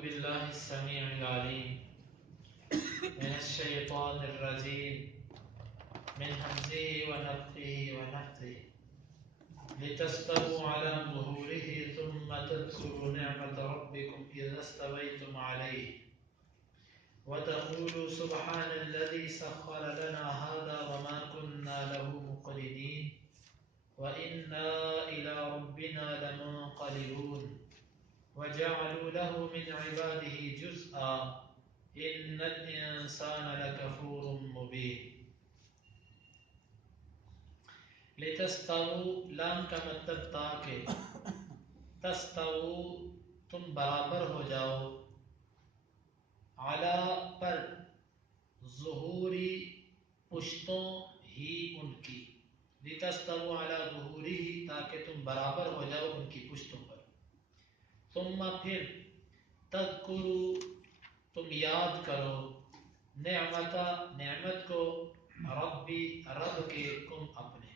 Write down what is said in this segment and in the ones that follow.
بالله السميع العليم من الشيطان الرجيم من همزه ونفخه ونفثه لتستووا على ظهوره ثم تذكروا نعمة ربكم إذا استويتم عليه وتقولوا سبحان الذي سخر لنا هذا وما كنا له مقرنين وإنا إلى ربنا لمنقلبون وجعلوا له من عباده جزءا ان الانسان لکفور مبین۔ لتستووا لام کا مطلب تاکہ تستووا تم برابر ہو جاؤ، علی پر، ظہوری پشتوں ہی ان کی، لتستووا علی ظہوری تاکہ تم برابر ہو جاؤ ان کی پشتوں پر، ثم پھر تذکروا تم یاد کرو، نعمت کو، ربی رب کے، کم اپنے،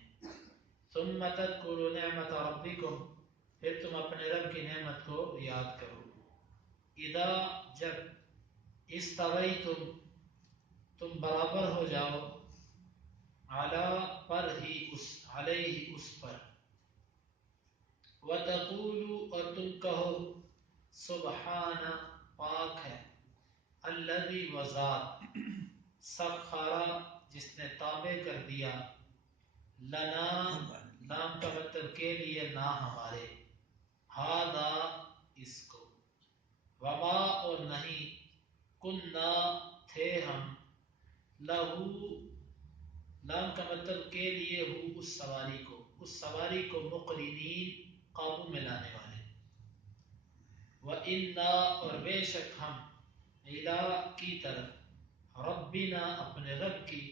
ثم تذکروا نعمت ربکم پھر تم اپنے رب کی نعمت کو یاد کرو، اذا جب، استویتم تم برابر ہو جاؤ، علی پر ہی اس، علیہ اس پر، وتقولوا اور تم کہو، سبحان پاک ہے، الذی وذات، سخر جس نے تابع کر دیا، لنا لام کا مطلب کے لیے نہ ہمارے، ہذا اس کو، وما اور نہیں، کننا تھے ہم، لہو لام کا مطلب کے لیے ہو اس سواری کو، اس سواری کو مقرنین قابو میں لانے والے، وَإِنَّا اور بے شک ہم، اِلَىٰ کی طرف، ربنا اپنے رب کی،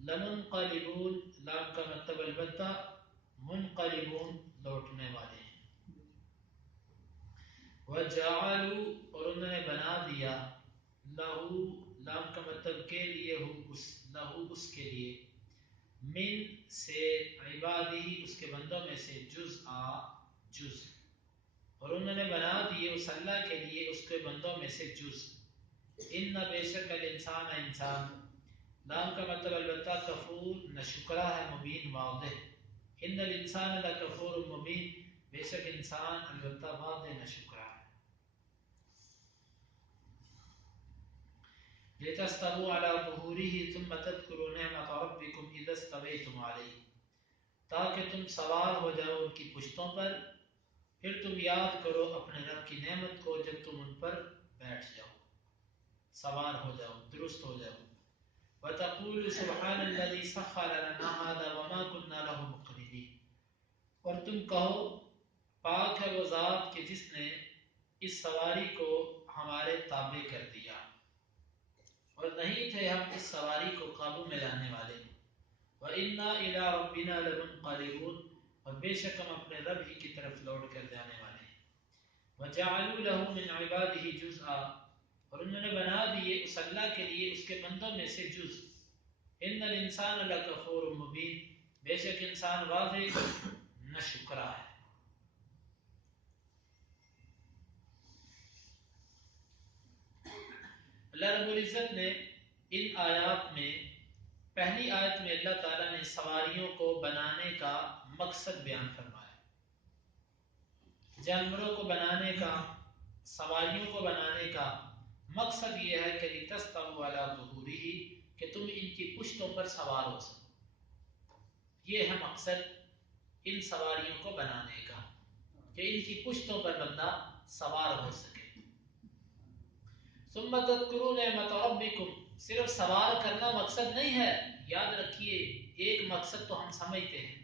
لمنقلبون لام کا مطلب البتہ، منقلبون لوٹنے والے ہیں، وَجَعَلُوا اور انہوں نے بنا دیا، لہو لام کا مطلب کے لیے ہو اس، لہو اس کے لیے، من سے، عبادی اس کے بندوں میں سے، جز اور انہوں نے بنا دیے اس اللہ کے لیے اس کے بندوں میں سے جز، ان بے شک الانسان انسان، لام کا مطلب البتہ کفور نشکرہ ہے، مبین واضح، ان الانسان لکفور مبین بے شک انسان البتہ واضح نشکرہ ہے، لتستووا علی ظہورہ ثم تذکروا نعمت ربکم اذا استویتم علیہ تاکہ تم سوار ہو جاؤ ان کی پشتوں پر، پھر تم یاد کرو اپنے رب کی نعمت کو جب تم ان پر بیٹھ جاؤ، سوار ہو جاؤ، درست ہو جاؤ، وَتَقُولُ سُبْحَانَ الَّذِي سَخَّرَ لَنَا هَذَا وَمَا كُنَّا لَهُ مُقْرِنِينَ اور تم کہو پاک ہے وہ ذات کہ جس نے اس سواری کو ہمارے تابع کر دیا اور نہیں تھے ہم اس سواری کو قابو میں لانے والے، وَإِنَّا إِلَىٰ رَبِّنَا لَمُنْقَلِبُونَ اور بے شک ہم اپنے رب ہی کی طرف لوٹ کر جانے والے ہیں، وَجَعَلُوا لَهُ مِنْ عِبَادِهِ جُزْءًا اور انہوں نے بنا دیے اس اللہ کے لیے اس کے بندوں میں سے جز، ان الانسان لکفور مبین بے شک انسان واضح نشکرہ ہے۔ اللہ رب العزت نے ان آیات میں، پہلی آیت میں اللہ تعالیٰ نے سواریوں کو بنانے کا مقصد بیان فرمایا، جانوروں کو بنانے کا، سواریوں کو بنانے کا مقصد یہ ہے کہ لتستووا علی ظہورہ کہ تم ان کی پشتوں پر سوار ہو سکو، یہ ہے مقصد ان سواریوں کو بنانے کا کہ ان کی پشتوں پر بندہ سوار ہو سکے، ثم تذکروا نعمت ربکم صرف سوار کرنا مقصد نہیں ہے، یاد رکھیے ایک مقصد تو ہم سمجھتے ہیں،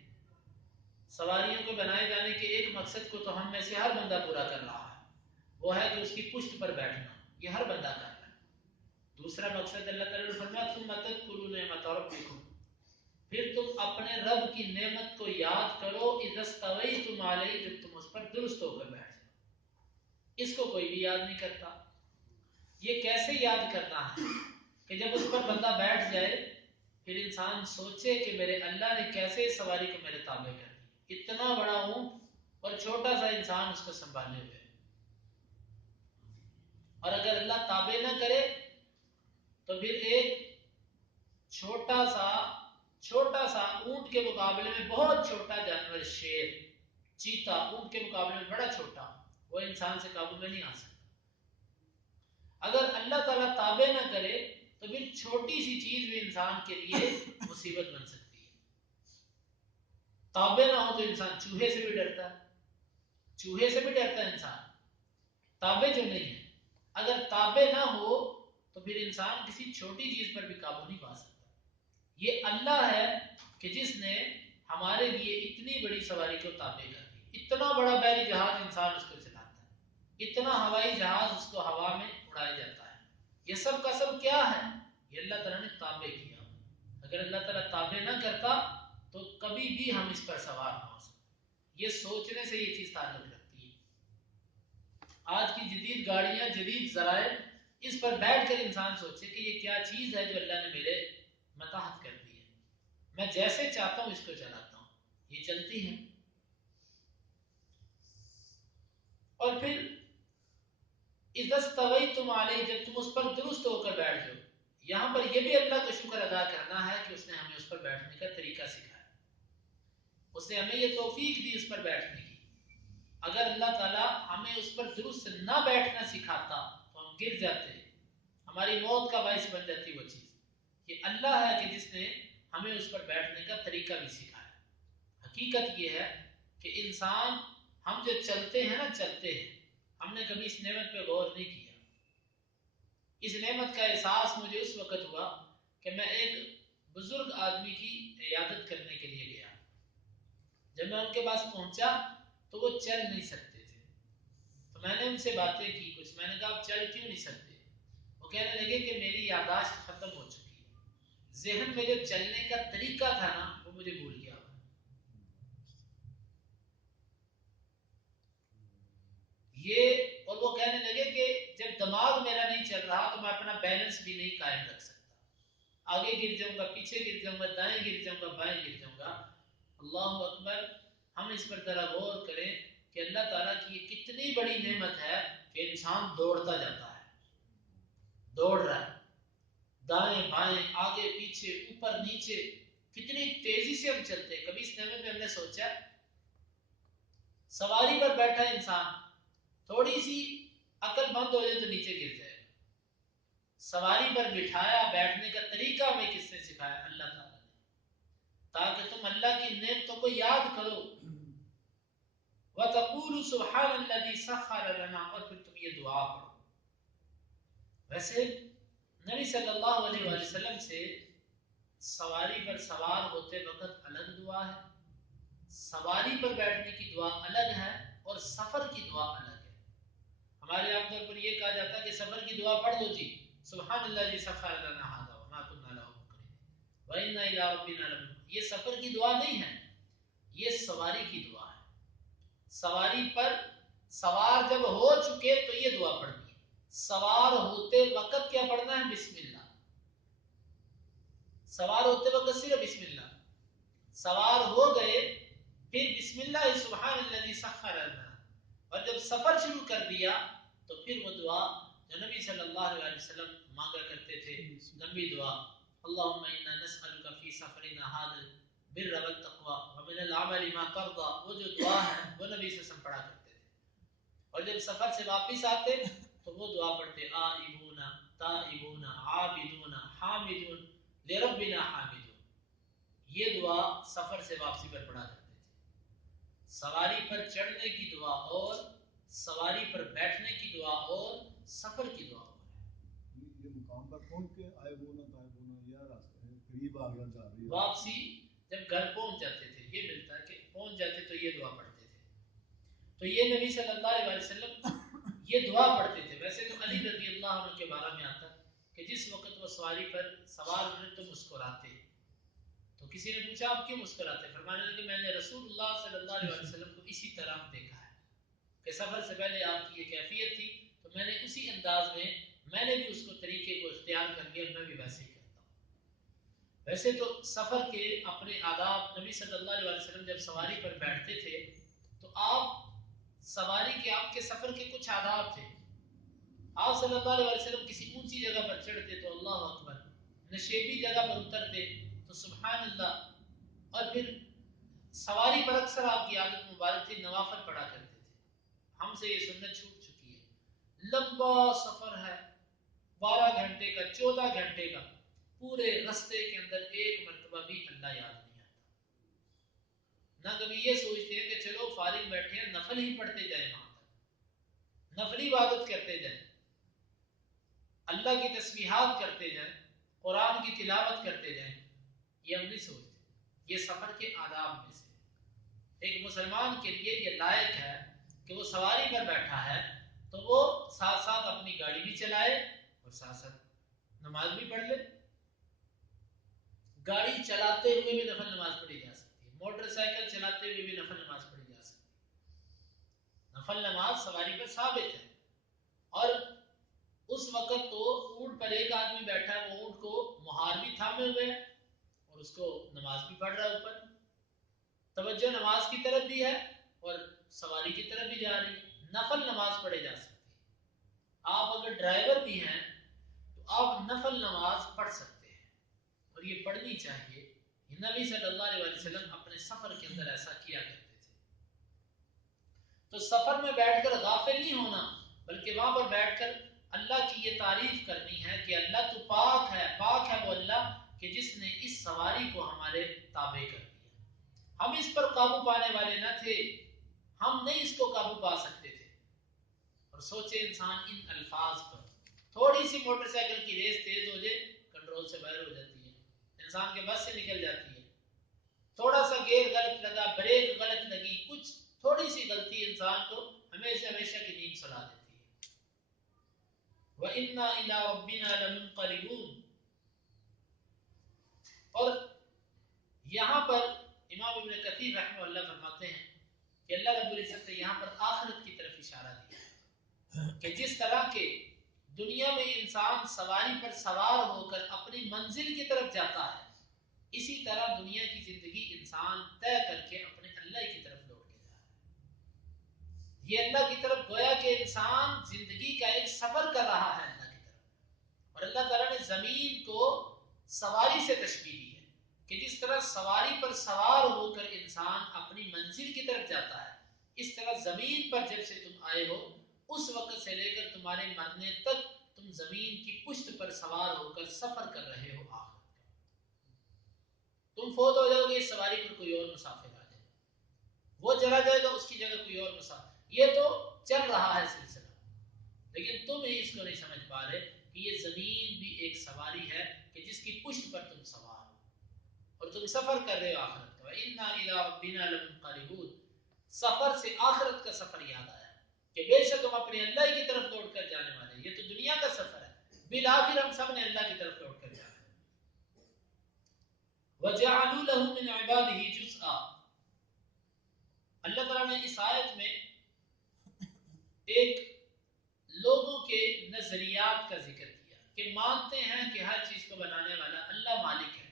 سواریوں کو بنائے جانے کے ایک مقصد کو تو ہم میں سے ہر بندہ پورا کر رہا ہے، وہ ہے کہ اس کی پشت پر بیٹھنا، یہ ہر بندہ کر رہا ہے۔ دوسرا مقصد اللہ تعالیٰ نے فرمایا ثم تذکروا نعمت ربکم پھر تم اپنے رب کی نعمت کو یاد کرو، اذا استویتم علیہ جب تم اس پر درست ہو کر بیٹھ جاؤ، اس کو کوئی بھی یاد نہیں کرتا۔ یہ کیسے یاد کرنا ہے کہ جب اس پر بندہ بیٹھ جائے پھر انسان سوچے کہ میرے اللہ نے کیسے اس سواری کو میرے تابع کر دی، اتنا بڑا اونٹ اور چھوٹا سا انسان اس کو سنبھالے ہوئے، اور اگر اللہ تابع نہ کرے تو پھر ایک چھوٹا سا اونٹ کے مقابلے میں بہت چھوٹا جانور شیر، چیتا اونٹ کے مقابلے میں بڑا چھوٹا، وہ انسان سے قابو میں نہیں آ سکتا۔ اگر اللہ تعالیٰ تابع نہ کرے تو پھر چھوٹی سی چیز بھی انسان کے لیے مصیبت بن سکتی ہے۔ تابع نہ ہو تو انسان چوہے سے بھی ڈرتا ہے، چوہے سے بھی ڈرتا ہے انسان، تابع جو نہیں ہے۔ اگر تابع نہ ہو تو پھر انسان کسی چھوٹی چیز پر بھی قابو نہیں پا سکتا۔ یہ اللہ ہے کہ جس نے ہمارے لیے اتنی بڑی سواری کو تابع کر دی۔ اتنا بڑا بحری جہاز انسان اس کو چلاتا ہے، اتنا ہوائی جہاز اس کو ہوا میں اڑایا جاتا ہے۔ یہ سب کا سب کیا ہے؟ یہ اللہ تعالیٰ نے تابع کیا۔ اگر اللہ تعالیٰ تابع نہ کرتا تو کبھی بھی ہم اس پر سوار نہ ہو سکتے۔ یہ سوچنے سے یہ چیز تعلق رکھتی ہے۔ آج کی جدید گاڑیاں، جدید ذرائع، اس پر بیٹھ کر انسان سوچے کہ یہ کیا چیز ہے جو اللہ نے میرے متاحت کر دی ہے، میں جیسے چاہتا ہوں اس کو چلاتا ہوں، یہ چلتی ہے۔ اور پھر اذا استویتم علیہ، جب تم اس پر درست ہو کر بیٹھ جاؤ، یہاں پر یہ بھی اللہ کا شکر ادا کرنا ہے کہ اس نے ہمیں اس پر بیٹھنے کا طریقہ سکھایا، اس نے ہمیں یہ توفیق دی اس پر بیٹھنے کی۔ اگر اللہ تعالیٰ ہمیں اس پر درست نہ بیٹھنا سکھاتا تو ہم گر جاتے، ہماری موت کا باعث بن جاتی وہ چیز۔ یہ اللہ ہے کہ جس نے ہمیں اس پر بیٹھنے کا طریقہ بھی سکھایا۔ حقیقت یہ ہے کہ انسان، ہم جو چلتے ہیں نا، چلتے ہیں، ہم نے کبھی اس نعمت پہ غور نہیں کیا۔ اس نعمت کا احساس مجھے اس وقت ہوا کہ میں ایک بزرگ آدمی کی عیادت کرنے کے لیے گیا۔ جب میں ان کے پاس پہنچا تو وہ چل نہیں سکتے تھے، تو میں نے ان سے باتیں کی کچھ، میں نے کہا آپ چل کیوں نہیں سکتے؟ وہ کہنے لگے کہ میری یادداشت ختم ہو چکی ہے، ذہن میں جو چلنے کا طریقہ تھا نا وہ مجھے بھول گیا۔ یہ اور وہ کہنے لگے کہ جب دماغ میرا نہیں چل رہا تو میں اپنا بیلنس بھی نہیں قائم رکھ سکتا، آگے گر جاؤں گا، پیچھے گر جاؤں گا، دائیں گر جاؤں گا، بائیں گر جاؤں گا۔ اللہ اکبر! ہم اس پر ذرا غور کریں کہ اللہ تعالیٰ کی یہ کتنی بڑی نعمت ہے کہ انسان دوڑتا جاتا ہے، دوڑ رہا ہے، دائیں بائیں، آگے پیچھے، اوپر نیچے، کتنی تیزی سے ہم چلتے ہیں۔ کبھی اس نعمت میں ہم نے سوچا؟ سواری پر بیٹھا انسان تھوڑی سی عقل بند ہو جائے تو نیچے گر جائے گا۔ سواری پر بٹھایا، بیٹھنے کا طریقہ ہمیں کس نے سکھایا؟ اللہ تعالیٰ نے، تاکہ تم اللہ کی نعمتوں کو یاد کرو۔ وَتَقُولُ سُبْحَانَ الَّذِي سَخَّرَ لَنَا، اور پھر تم یہ دعا پڑھو۔ ویسے نبی صلی اللہ علیہ وآلہ وسلم سے سواری پر سوار ہوتے وقت الگ دعا ہے، سواری پر بیٹھنے کی دعا الگ ہے، اور سفر کی دعا الگ ہے۔ ہمارے عام طور پر یہ کہا جاتا ہے کہ سفر کی دعا پڑھ دو جی، سبحان اللہ جی سخر لنا ھذا وما كنا له مقرنين وانا الى ربنا لمنقلبون۔ یہ سفر کی دعا نہیں ہے، یہ سواری کی دعا ہے۔ سواری پر سوار جب ہو چکے تو یہ دعا پڑھنی ہے، سوار ہوتے وقت کیا پڑھنا ہے؟ بسم اللہ۔ سوار ہوتے وقت صرف بسم اللہ، سوار ہو گئے پھر بسم اللہ سبحان الذی سخر لنا، اور جب سفر شروع کر دیا تو پھر وہ دعا جو نبی صلی اللہ علیہ وسلم مانگا کرتے تھے، لمبی دعا، اللہم انا نسألک فی سفرنا ھذا البر والتقوی ومن العمل ما ترضى، وہ جو دعا ہے وہ نبی صلی اللہ علیہ وسلم پڑھا کرتے تھے۔ اور جب سفر سے واپس آتے تو وہ دعا پڑھتے، آئبون تائبون عابدون حامدون لربنا حامدون۔ یہ دعا سفر سے واپسی پر پڑھا کرتے تھے۔ سواری پر چڑھنے کی دعا اور سواری پر بیٹھنے کی دعا اور سفر کی دعا اور ہے۔ یہ مقام پر پہنچ کے آئے بونا یا راستے قریب آ گیا جا رہی ہے، واپسی جب گھر پہنچ جاتے تھے، یہ ملتا ہے کہ پہنچ جاتے تو یہ دعا پڑھتے تھے۔ تو یہ نبی صلی اللہ علیہ وسلم یہ دعا پڑھتے تھے۔ ویسے تو علی رضی اللہ عنہ کے بارے میں آتا کہ جس وقت وہ سواری پر سوار ہوئے تو مسکراتے۔ تو کسی نے پوچھا آپ کیوں مسکراتے؟ فرمانے لگے میں نے رسول اللہ صلی اللہ علیہ وسلم کو اسی طرح دیکھا ہے کہ سفر سے پہلے آپ کی یہ کیفیت تھی، تو میں نے اسی انداز میں نے بھی اس کو طریقے کو اختیار کر لیا، میں بھی ویسے ہی کرتا ہوں۔ ویسے تو سفر کے اپنے آداب، نبی صلی اللہ علیہ وسلم جب سواری پر بیٹھتے تھے تو آپ سواری کے، آپ کے سفر کے کچھ آداب تھے۔ آپ صلی اللہ علیہ وسلم کسی اونچی جگہ پر چڑھتے تو اللہ اکبر، نشیبی جگہ پر اترتے تو سبحان اللہ، اور پھر سواری پر اکثر آپ کی عادت مبارک تھی نوافل پڑھا کرتے تھے. ہم سے یہ سنت چھوٹ چکی ہے. لمبا سفر ہے، 12 گھنٹے کا، 14 گھنٹے کا، پورے رستے کے اندر ایک مرتبہ بھی اللہ یاد نہیں آتا. نہ کبھی یہ سوچتے ہیں کہ چلو فارغ بیٹھے ہیں نفل ہی پڑھتے جائیں، وہاں تک نفلی عبادت کرتے جائیں، اللہ کی تسبیحات کرتے جائیں، قرآن کی تلاوت کرتے جائیں. یہ ہم نہیں سوچتے. یہ سفر کے آداب میں سے ایک مسلمان کے لیے یہ لائق ہے کہ وہ سواری پر بیٹھا ہے تو وہ ساتھ ساتھ اپنی گاڑی بھی چلائے اور ساتھ ساتھ نماز بھی پڑھ لے. گاڑی چلاتے ہوئے بھی نفل نماز پڑھی جا سکتی ہے، موٹر سائیکل چلاتے ہوئے بھی نفل نماز پڑھی جا سکتی ہے. نفل نماز سواری پر ثابت ہے. اور اس وقت تو اونٹ پر ایک آدمی بیٹھا ہے، وہ اونٹ کو مہار بھی تھامے ہوئے ہے اور اس کو نماز بھی پڑھ رہا ہے. اوپر توجہ نماز کی طرف بھی ہے اور سواری کی طرف بھی جا رہی ہے. نفل نماز پڑھے جا سکتی ہے. آپ اگر ڈرائیور بھی ہیں تو آپ نفل نماز پڑھ سکتے ہیں اور یہ پڑھنی چاہیے. نبی صلی اللہ علیہ وسلم اپنے سفر کے اندر ایسا کیا کرتے تھے. تو سفر میں بیٹھ کر غافل نہیں ہونا، بلکہ وہاں پر بیٹھ کر اللہ کی یہ تعریف کرنی ہے کہ اللہ تو پاک ہے، پاک ہے وہ اللہ کہ جس نے اس سواری کو ہمارے تابع کر دیا. ہم اس پر قابو پانے والے نہ تھے، ہم نہیں اس کو قابو پا سکتے تھے. اور سوچے انسان ان الفاظ پر، تھوڑی سی موٹر سائیکل کی ریس تیز ہو جائے کنٹرول سے باہر ہو جاتی ہے، انسان کے بس سے نکل جاتی ہے. تھوڑا سا گیئر غلط لگا، بریک غلط لگی، کچھ تھوڑی سی غلطی انسان کو ہمیشہ ہمیشہ کی نیند سلا دیتی ہے. وَإِنَّا إِلَىٰ رَبِّنَا لَمُنْقَلِبُونَ. اور یہاں پر امام ابن کثیر رحمہ اللہ فرماتے ہیں کہ اللہ رب العزت نے یہاں پر آخرت کی طرف اشارہ دیا کہ جس طرح کے دنیا میں انسان سواری پر سوار ہو کر اپنی منزل کی طرف جاتا ہے، اسی طرح دنیا کی زندگی انسان طے کر کے اپنے اللہ کی طرف لوٹ کے جا رہا ہے. یہ اللہ کی طرف گویا کہ انسان زندگی کا ایک سفر کر رہا ہے اللہ کی طرف. اور اللہ تعالیٰ نے زمین کو سواری سے تشبیہ دی ہے کہ جس طرح سواری پر سوار ہو کر انسان اپنی منزل کی طرف جاتا ہے، اس طرح زمین پر جب سے تم آئے ہو اس وقت سے لے کر تمہارے مرنے تک تم زمین کی پشت پر سوار ہو کر سفر کر رہے ہو آخرت کا. تم فوت ہو جاؤ گے، اس سواری پر کوئی اور مسافر آ جائے گا، وہ چلا جائے گا، اس کی جگہ کوئی اور مسافر. یہ تو چل رہا ہے سلسلہ، لیکن تم ہی اس کو نہیں سمجھ پا رہے کہ یہ زمین بھی ایک سواری ہے کہ جس کی پشت پر تم سوار ہو اور تم سفر کر رہے ہو آخرت کا. وَإِنَّا إِلَىٰ رَبِّنَا لَمُنْقَلِبُونَ. سفر سے آخرت کا سفر یاد آیا کہ بے شک ہم اپنے اللہ کی طرف لوٹ کر جانے والے ہیں. یہ تو دنیا کا سفر ہے، بالآخر ہم سب نے اللہ کی طرف لوٹ کر جانا ہے. وَجَعَلُوا لَهُ مِنْ عِبَادِهِ جُزْءًا. اللہ تعالیٰ نے اس آیت میں ایک لوگوں کے نظریات کا ذکر کیا کہ مانتے ہیں کہ ہر چیز کو بنانے والا اللہ مالک ہے،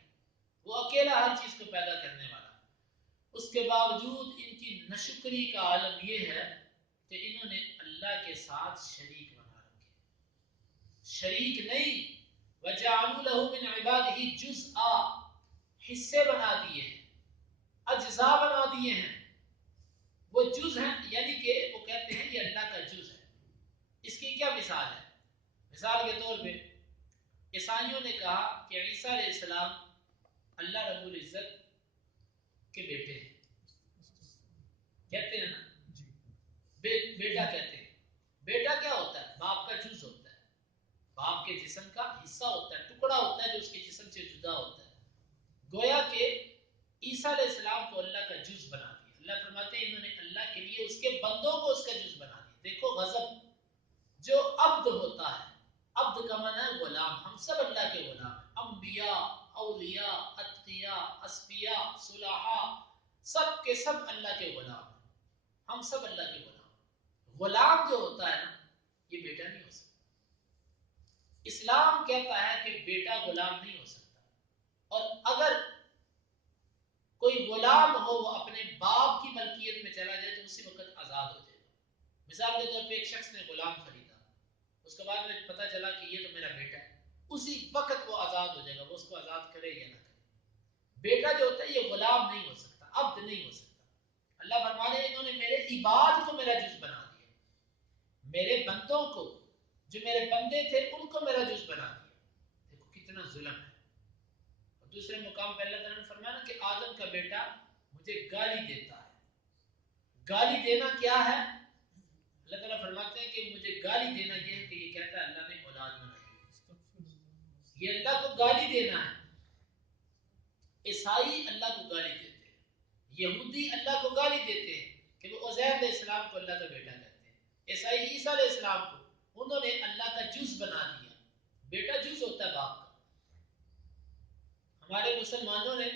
وہ اکیلا ہر چیز کو پیدا کرنے والا. اس کے باوجود ان کی ناشکری کا عالم یہ ہے کہ انہوں نے اللہ کے ساتھ شریک بنا رکھے. شریک نہیں، وَجَعَلُوا لَهُ مِنْ عِبَادِهِ جُزْءًا، حصے بنا دیے ہیں، اجزاء بنا دیے ہیں. وہ جز ہیں، یعنی کہ وہ کہتے ہیں یہ اللہ کا جز ہے. اس کی کیا مثال ہے؟ مثال کے طور پہ عیسائیوں نے کہا کہ عیسیٰ علیہ السلام اللہ رب العزت کے بیٹے ہیں، کہتے ہیں نا، بیٹا کہتے ہیں. بیٹا کیا ہوتا ہے؟ باپ کا جز ہوتا ہے، باپ کے جسم کا حصہ ہوتا ہے، ٹکڑا ہوتا ہے جو اس کے جسم سے جدا ہوتا ہے. گویا کہ عیسیٰ علیہ السلام کو اللہ کا جز بنا دیا. اللہ فرماتے ہیں انہوں نے اللہ کے لیے اس کے بندوں کو اس کا جز بنا دیا. دیکھو غضب، جو عبد ہوتا ہے، عبد کا معنی ہے غلام. ہم سب اللہ کے غلام ہیں، انبیاء، اولیاء، اتقیاء، اسفیاء، صلحاء، سب کے سب اللہ کے غلام ہیں. ہم سب اللہ کے غلام. غلام جو ہوتا ہے نا، یہ بیٹا نہیں ہو سکتا. اسلام کہتا ہے کہ بیٹا غلام نہیں ہو سکتا، اور اگر کوئی غلام ہو وہ اپنے باپ کی ملکیت میں چلا جائے تو اسی وقت آزاد ہو جائے گا. مثال کے طور پہ ایک شخص نے غلام خریدا، اس کے بعد میں پتہ چلا کہ یہ تو میرا بیٹا ہے، اسی وقت وہ آزاد ہو جائے گا، وہ اس کو آزاد کرے یا نہ کرے۔ بیٹا جو ہوتا ہے یہ غلام نہیں ہو سکتا، عبد نہیں ہو سکتا۔ اللہ فرما رہے ہیں انہوں نے میرے عباد کو میرا جز بنا دیا، میرے بندوں کو جو میرے بندے تھے ان کو میرا جز بنا دیا۔ دیکھو کتنا ظلم ہے۔ اور دوسرے مقام پہ اللہ تعالیٰ نے فرمایا نا کہ آدم کا بیٹا مجھے گالی دیتا ہے۔ گالی دینا کیا ہے؟ اللہ تعالیٰ فرماتے ہیں کہ مجھے گالی دینا یہ ہے کہ یہ کہتا ہے اللہ نے اولاد بنائی، یہ اللہ کو گالی دینا ہے۔ عیسائی اللہ کو گالی دیتے ہیں، یہودی اللہ کو گالی دیتے ہیں کہ وہ عزیر علیہ السلام کو اللہ کا بیٹا کہتے ہیں، عیسائی عیسیٰ علیہ السلام کو انہوں نے اللہ کا جز بنا دیا۔ بیٹا جز ہوتا ہے باپ کا۔ ہمارے مسلمانوں نے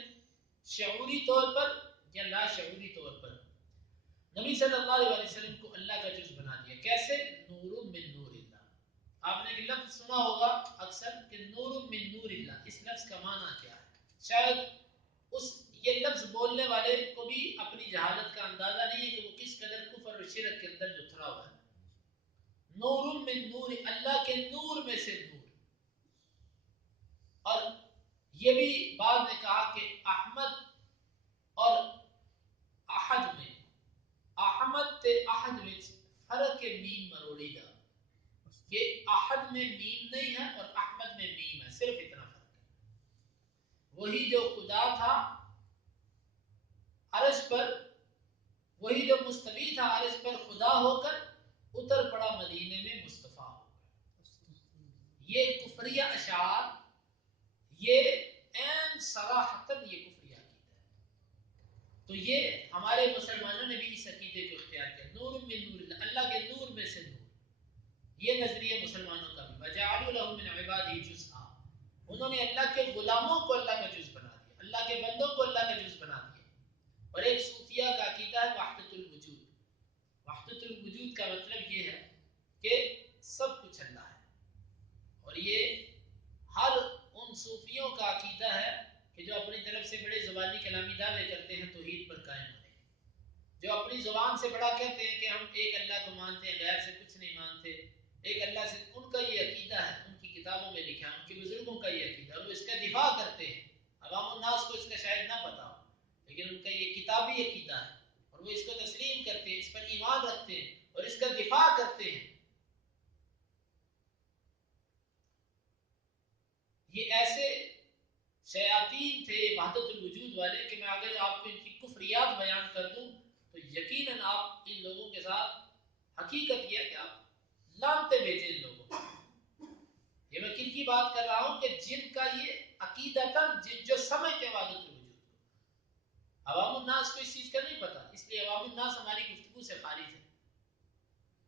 شعوری طور پر یا لا شعوری طور پر نبی صلی اللہ علیہ وسلم کو اللہ کا جز بنا دیا۔ کیسے؟ نور من نور اللہ۔ آپ نے ایک لفظ سنا ہوگا اکثر کہ نور من نور اللہ، اس لفظ کا معنی کیا ہے؟ شاید یہ لفظ بولنے والے کو بھی اپنی جہالت کا اندازہ نہیں ہے کہ وہ کس قدر کفر اور شرک کے اندر اترا ہوا ہے۔ نور من نور، اللہ کے نور میں سے نور۔ اور یہ بھی بعد نے کہا کہ احمد اور احد میں، احمد تے احد میں فرق کے میم مروڑی دا، کہ احد میں میم نہیں ہے اور احمد میں میم ہے، صرف اتنا فرق ہے۔ وہی جو خدا تھا عرش پر، وہی جو مستوی تھا عرش پر خدا ہو کر اتر پڑا مدینے میں مصطفیٰ ہو کر۔ یہ کفریہ اشعار، یہ عین صراحتاً یہ کفریہ عقیدہ ہے۔ تو یہ ہمارے مسلمانوں نے بھی اس عقیدے کو اختیار کیا، نور من نور اللہ، اللہ کے نور میں سے نور۔ یہ نظریہ مسلمانوں کا بھی، وَجَعَلُوا لَهُ مِنْ عِبَادِهِ جُزْءًا، انہوں نے اللہ کے غلاموں کو اللہ کا جز بنا دیا، اللہ کے بندوں کو اللہ کا جز بنا دیا۔ اور ایک صوفیہ کا عقیدہ ہے وحدت الوجود۔ وحدت الوجود کا مطلب یہ ہے کہ سب کچھ اللہ ہے، اور یہ ہر ان صوفیوں کا عقیدہ ہے کہ جو اپنی طرف سے بڑے زبانی کلامی دعوے کرتے ہیں توحید پر قائم ہونے، جو اپنی زبان سے بڑا کہتے ہیں کہ ہم ایک اللہ کو مانتے ہیں، غیر سے کچھ نہیں مانتے، ایک اللہ سے، ان کا یہ عقیدہ ہے، ان کی کتابوں میں لکھا ہے، ان کے بزرگوں کا یہ عقیدہ ہے، اور وہ اس کا دفاع کرتے ہیں۔ عوام الناس کو اس کا شاید نہ پتا ہو، لیکن ان کا یہ کتابی عقیدہ ہے، اور وہ اس کو تسلیم کرتے ہیں، اس پر ایمان رکھتے ہیں اور اس کا دفاع کرتے ہیں۔ یہ ایسے شیاطین تھے وحدت الوجود والے کہ میں اگر آپ کو ان کی کفریات بیان کر دوں تو یقیناً آپ ان لوگوں کے ساتھ، حقیقت یہ ہے کہ آپ لانتے بیچے ان لوگوں کو۔ یہ میں کن کی بات کر رہا ہوں کہ جن کا یہ عقیدتاً، جو سمجھتے ہیں وحدت الوجود کو، عوام الناس کو اس چیز کا نہیں پتا، اس لیے عوام الناس ہماری گفتگو سے خارج ہے۔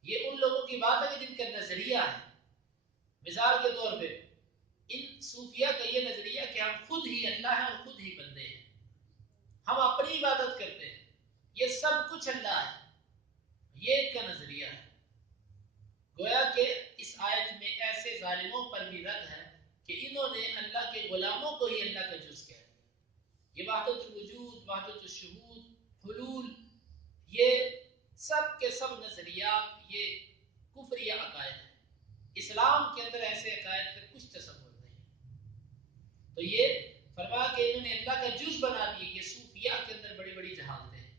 یہ ان لوگوں کی بات ہے کہ جن کا نظریہ ہے، مثال کے طور پہ ان صوفیہ کا یہ نظریہ کہ ہم خود ہی اللہ ہیں اور خود ہی بندے ہیں، ہم اپنی عبادت کرتے ہیں، یہ سب کچھ اللہ ہے، یہ ان کا نظریہ ہے۔ گویا کہ اس آیت میں ایسے ظالموں پر بھی رد ہے کہ انہوں نے اللہ کے غلاموں کو ہی اللہ کا جز کہہ دیا۔ یہ وحدت الوجود، وحدت الشہود، حلول، یہ سب کے سب نظریات یہ کفری عقائد ہیں۔ اسلام کے اندر ایسے عقائد کا کچھ تصور نہیں۔ تو یہ فرمایا کہ انہوں نے اللہ کا جز بنا دیا۔ یہ صوفیہ کے اندر بڑی بڑی جہالتیں ہیں۔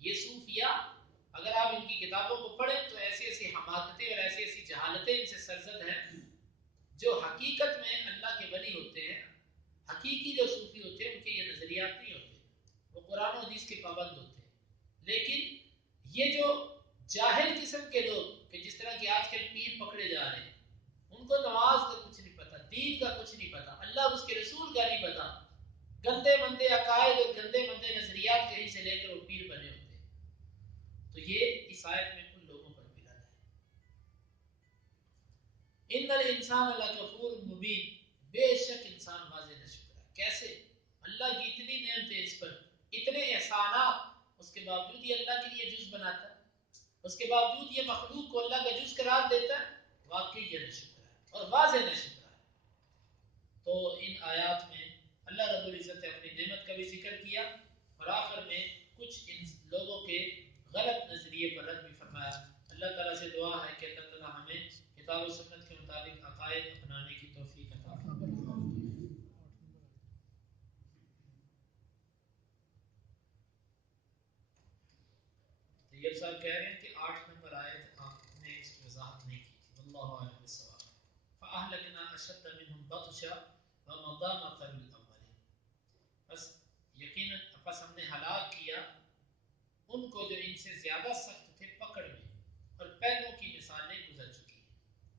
یہ صوفیہ اگر آپ ان کی کتابوں کو پڑھیں تو ایسی ایسی حماقتیں اور ایسی ایسی جہالتیں ان سے سرزد ہیں، جو حقیقت میں اللہ کے ولی ہوتے ہیں، حقیقی جو صوفی ہوتے ہیں ان کے یہ نظریات نہیں ہوتے، وہ قرآن و حدیث کے پابند ہوتے ہیں۔ لیکن یہ جو جاہل قسم کے لوگ کہ جس طرح کہ آج کل پیر پکڑے جا رہے ہیں، ان کو نماز کا کچھ نہیں پتا، دین کا کچھ نہیں پتا، اللہ اور اس کے رسول کا نہیں پتا، گندے مندے عقائد اور گندے مندے نظریات کہیں سے لے کر وہ پیر بنے ہوتے ہیں۔ تو یہ اس آیت میں ان لوگوں پر بھی رد ہے۔ ان الانسان لکفور مبین، بے شک انسان واضح ناشکر ہے۔ کیسے؟ اللہ کی اتنی نعمتیں اس پر، اتنے احسانات، اس کے باوجود یہ اللہ کے لیے جز بناتا ہے، اس کے باوجود یہ مخلوق کو اللہ کا جز قرار دیتا ہے، واقعی یہ ناشکر ہے اور واضح ناشکر ہے۔ تو ان آیات میں اللہ رب العزت نے اپنی نعمت کا بھی ذکر کیا اور آخر میں کچھ ان لوگوں کے غلط نظریے پر رد بھی فرمایا۔ اللہ تعالیٰ سے دعا ہے کہ اللہ تعالیٰ ہمیں کتاب و سنت کے مطابق عقائد اپنانے کی توفیق عطا فرمائے۔ طیب صاحب کہہ رہے ہیں کہ 8 نمبر آیت آپ نے اس کی وضاحت نہیں کی تھی، واللہ اعلم بالصواب۔ فاہلکنا اشد منهم بطشا ومضى مثل الاولین، بس یقیناً پس ہم نے ہلاک کیا ان کو جو ان سے زیادہ سخت تھے پکڑ میں، اور پہلوں کی مثالیں گزر چکی ہیں۔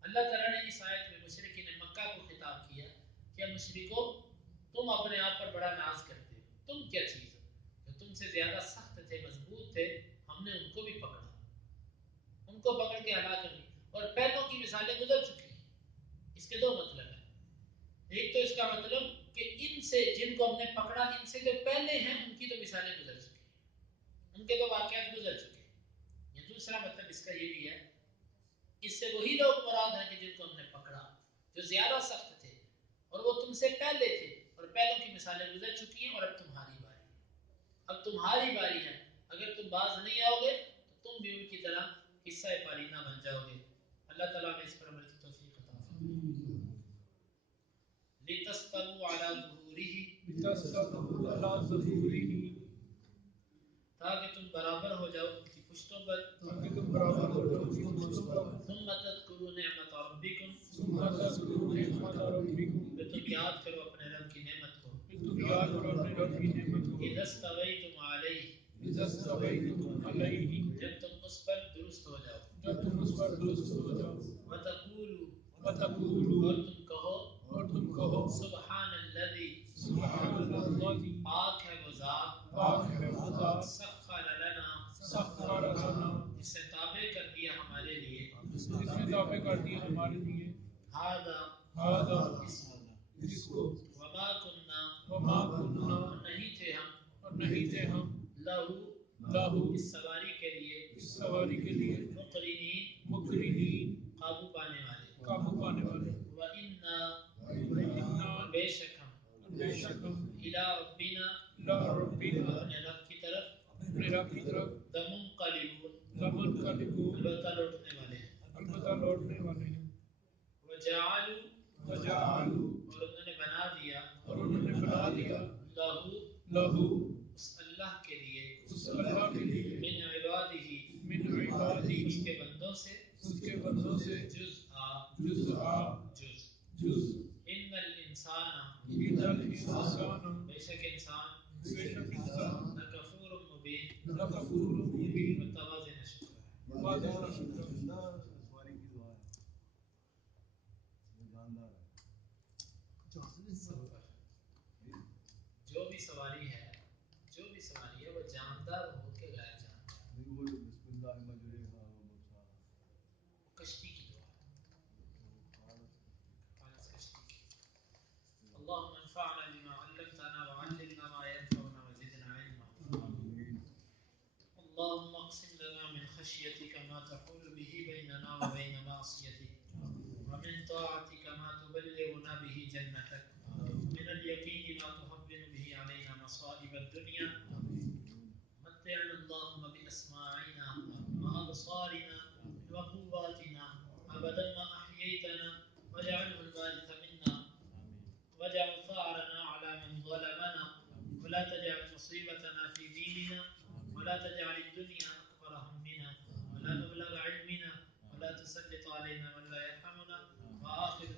اللہ تعالیٰ نے اس آیت میں مشرکین مکہ کو خطاب کیا کہ مشرکو تم اپنے آپ پر بڑا ناز کرتے ہو، تم کیا چیز ہو؟ جو تم سے زیادہ سخت تھے، مضبوط تھے، ہم نے ان کو بھی پکڑا، ان کو پکڑ کے ہلاک کر دیا، اور پہلوں کی مثالیں گزر چکی ہیں۔ اس کے دو مطلب ہیں، ایک تو اس کا مطلب کہ ان سے جن کو ہم نے پکڑا، ان سے جو پہلے ہیں ان کی تو مثالیں گزر چکی ہیں، ان کے تو واقعات گزر چکے ہیں۔ یا دوسرا مطلب اس کا یہ بھی ہے، اس سے وہی لوگ مراد ہیں کہ جن کو ہم نے پکڑا، جو زیادہ سخت تھے اور وہ تم سے پہلے تھے، اور پہلوں کی مثالیں گزر چکی ہیں، اور اب تمہاری باری ہے، اب تمہاری باری ہے۔ اگر تم باز نہیں آؤ گے تو تم بھی ان کی طرح حصہ پالینہ بن جاؤ گے۔ اللہ تعالیٰ میں اس پر عمل کی توفیق عطا فرمائے۔ لِتَسْتَوُوا عَلَى ظُهُورِهِ، تاکہ تم برابر ہو جاؤ ان کی پشتوں پر، ثُمَّ تَذْكُرُوا نِعْمَةَ رَبِّكُمْ، پھر تم یاد کرو اپنے رب کی نعمت کو، إِذَا اسْتَوَيْتُمْ عَلَيْهِ، جب تم اس پر درست ہو جاؤ، وَتَقُولُوا، اور تم کہو سبحان الذی، پاک ہے وہ ذات، سخر لنا، جس نے تابع کر دیا ہمارے لیے، ھذا، اس کو، وما کننا، اور نہیں تھے ہم، لہو، اس سواری کے لیے، مقرنین، قابو پانے والے، وَإِنَّا، بے شک ہم، إِلَىٰ رَبِّنَا، اپنے رب کی طرف، لَمُنْقَلِبُونَ، البتہ لوٹنے والے ہیں۔ وَجَعَلُوا، اور انہوں نے بنا دیا، لہو، اس اللہ کے لیے، من عبادہ، اس کے بندوں سے، جزءا، جز، ان الانسان، بے شک انسان، لکفور مبین، متوازن شکر ہے۔ سواری کی دعا ہے، وہ جاندار ہے، جو بھی سواری ہے، وہ جاندار ہو کے غیر جاندار، نہیں وہ بسم اللہ مجریہا و مرساہا، وہ کشتی کی دعا ہے، خالص کشتی کی۔ اللهم انفعنا بما علمتنا وعلمنا ما ينفعنا وزدنا علما، اللهم اقسم لنا من خشيتك ما تحول به بيننا وبين معصيتك، ومن طاعتك ما تبلغنا به جنتك، ومن اليقين ما تهون به علينا مصائب الدنيا، متعنا اللهم بأسماعنا وأبصارنا وقواتنا أبدا ما أحييتنا، واجعله الوارث منا، واجعل ثأرنا على من ظلمنا، ولا تجعل مصيبتنا في ديننا، ولا تجعل الدنيا أكبر همنا ولا مبلغ علمنا، ولا تسلط علينا من لا يرحمنا، وآخر